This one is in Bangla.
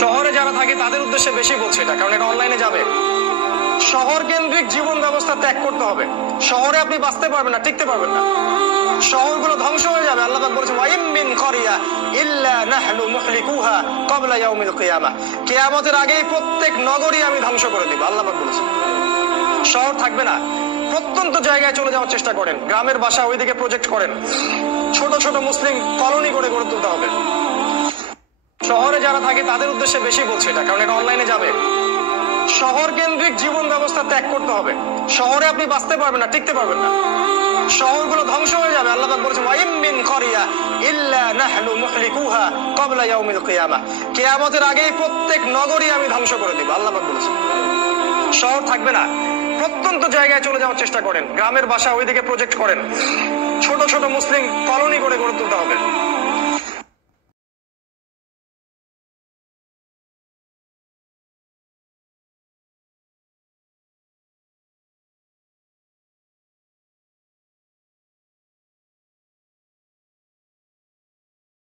শহরে যারা থাকে তাদের উদ্দেশ্যে বেশি বলছে এটা, কারণ এটা অনলাইনে যাবে। শহর কেন্দ্রিক জীবন ব্যবস্থা ত্যাগ করতে হবে। শহরে আপনি বাঁচতে পারবেন না, টিকতে পারবেন না, শহরগুলো ধ্বংস হয়ে যাবে। আল্লাহ পাক বলেছেন ওয়াইম মিন ক্বরিয়া ইল্লা নাহনু মুহলিকুহা ক্বাবলা ইয়াউমিল কিয়ামাহ, কিয়ামতের আগেই প্রত্যেক নগরী আমি ধ্বংস করে দিব, আল্লাহ পাক বলেছেন। শহর থাকবে না, প্রত্যন্ত জায়গায় চলে যাওয়ার চেষ্টা করেন, গ্রামের বাসা ওইদিকে প্রজেক্ট করেন, ছোট ছোট মুসলিম কলোনি করে গড়ে তুলতে হবে। শহরে যারা থাকে তাদের উদ্দেশ্যে বেশি বলছে এটা, কারণ এটা অনলাইনে যাবে। শহর কেন্দ্রিক জীবন ব্যবস্থা ত্যাগ করতে হবে। শহরে আপনি বাঁচতে পারবেন না, টিকতে পারবেন না, শহরগুলো ধ্বংস হয়ে যাবে। আল্লাহ পাক বলেছেন ওয়াইম মিন ক্বরিয়া ইল্লা নাহনু মুহলিকুহা ক্বাবলা ইয়াউমিল কিয়ামাহ, কিয়ামতের আগেই প্রত্যেক নগরী আমি ধ্বংস করে দিব, আল্লাহ পাক বলেছেন। শহর থাকবে না, প্রত্যন্ত জায়গায় চলে যাওয়ার চেষ্টা করেন, গ্রামের বাসা ওইদিকে প্রজেক্ট করেন, ছোট ছোট মুসলিম কলোনি করে গড়ে তুলতে হবে।